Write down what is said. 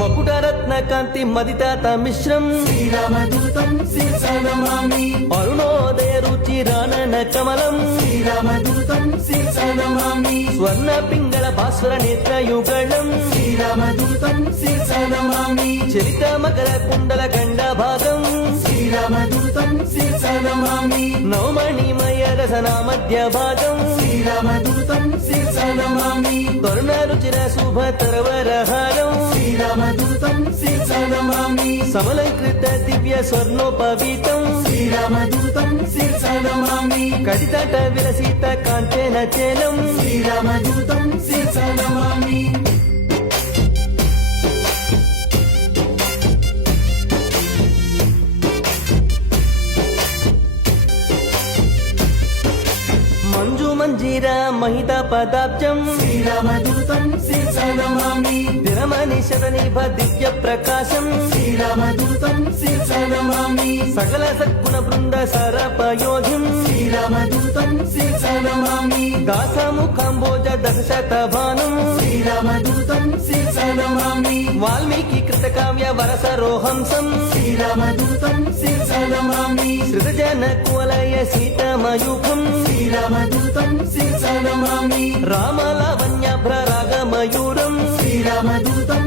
మకుటరత్నకాంతి మదితాత మిశ్రం శ్రీరామదూతం శిరసా నమామి అరుణోదయ రుచిరానన కమలం శ్రీరామదూతం శిరసా నమామి స్వర్ణ పింగళ భాస్వర నేత్రయుగళం శ్రీరామదూతం శిరసా నమామి చరిత మకర కుండల గండ భాగం శ్రీరామదూతం శిరసా నమామి నవమణిమయ రసనా మధ్య భాగం శ్రీరామదూతం శిరసా నమామి కరుణ రుచిర శుభ తరవరహారం శ్రీరామదూతం శిరసా నమామి సమలంకృత దివ్య స్వర్ణోపవీతం శ్రీరామదూతం శిరసా నమామి కడితట విలసిత కాంచన చేలం శ్రీరామదూతం శిరసా నమామి మంజు మంజీర మహిత పదాబ్జం శ్రీరామదూతం శిరసా నమామి దినమనిషద నిభ దివ్య ప్రకాశం శ్రీరామదూతం శిరసా నమామి సకల సద్గుణ బృంద సరపయోధిం శ్రీరామదూతం శిరసా నమామి దాసముఖంబోజ దశశత భానం శ్రీరామదూతం శిరసా నమామి వాల్మీకి కృత కావ్య వరసరోహంసం శ్రీరామదూతం శిరసా నమామి సృజన కువలయ సీతమయూఖం శ్రీరామదూతం శిరసా నమామి రామలావణ్యాభ్ర రాగమయూరం శ్రీరామదూతం